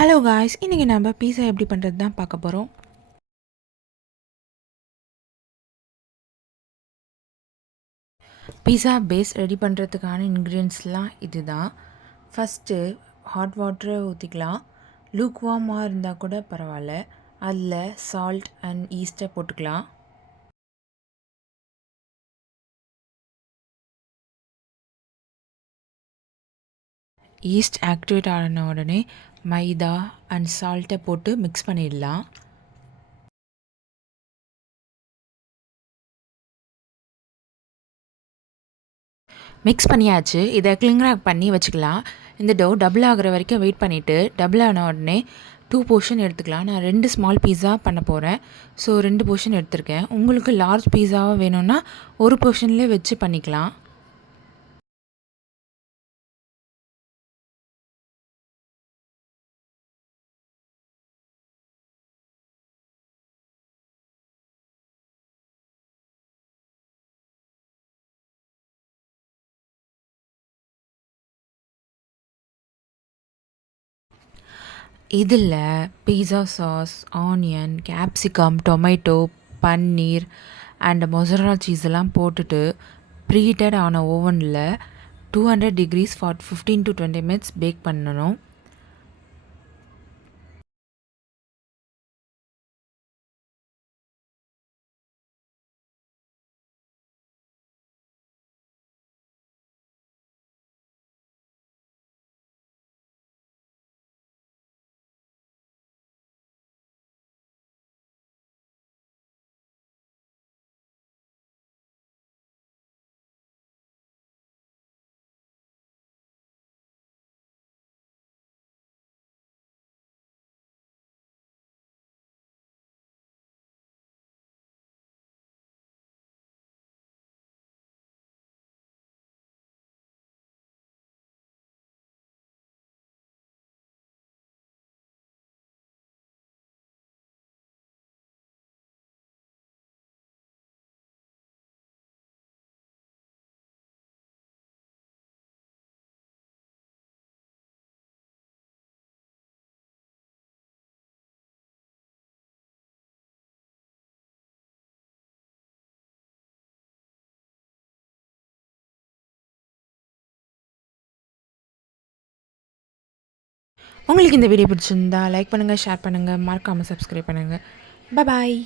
Hello guys, இன்றைக்கி நம்ம பீஸா எப்படி பண்ணுறது தான் பார்க்க போகிறோம். பீஸா பேஸ் ரெடி பண்ணுறதுக்கான இன்க்ரீடியன்ஸ்லாம் இது தான். ஃபஸ்ட்டு ஹாட் வாட்டரை ஊற்றிக்கலாம். லூக் வார்மாக இருந்தால் கூட பரவாயில்ல. அதில் சால்ட் அண்ட் ஈஸ்ட்டை போட்டுக்கலாம். ஈஸ்ட் ஆக்டிவேட் ஆன உடனே மைதா அண்ட் சால்ட்டை போட்டு மிக்ஸ் பண்ணிடலாம். மிக்ஸ் பண்ணியாச்சு. இதை கிளிங்ராக் பண்ணி வச்சுக்கலாம். இந்த டோ டபுள் ஆகிற வரைக்கும் வெயிட் பண்ணிவிட்டு டபுள் ஆன உடனே 2 போர்ஷன் எடுத்துக்கலாம். நான் 2 ஸ்மால் பீஸா பண்ண போகிறேன். ஸோ 2 போர்ஷன் எடுத்திருக்கேன். உங்களுக்கு லார்ஜ் பீஸாவாக வேணும்னா ஒரு போர்ஷன்லேயே வச்சு பண்ணிக்கலாம். இதில் pizza sauce, onion, capsicum, tomato, paneer and mozzarella cheese எல்லாம் போட்டுட்டு ப்ரீஹீட்டட் ஆன ஓவனில் 200 degrees for 15 to 20 minutes bake பண்ணணும். உங்களுக்கு இந்த வீடியோ பிடிச்சிருந்தா லைக் பண்ணுங்கள், ஷேர் பண்ணுங்கள், மறக்காமல் சப்ஸ்கிரைப் பண்ணுங்கள். பாய்.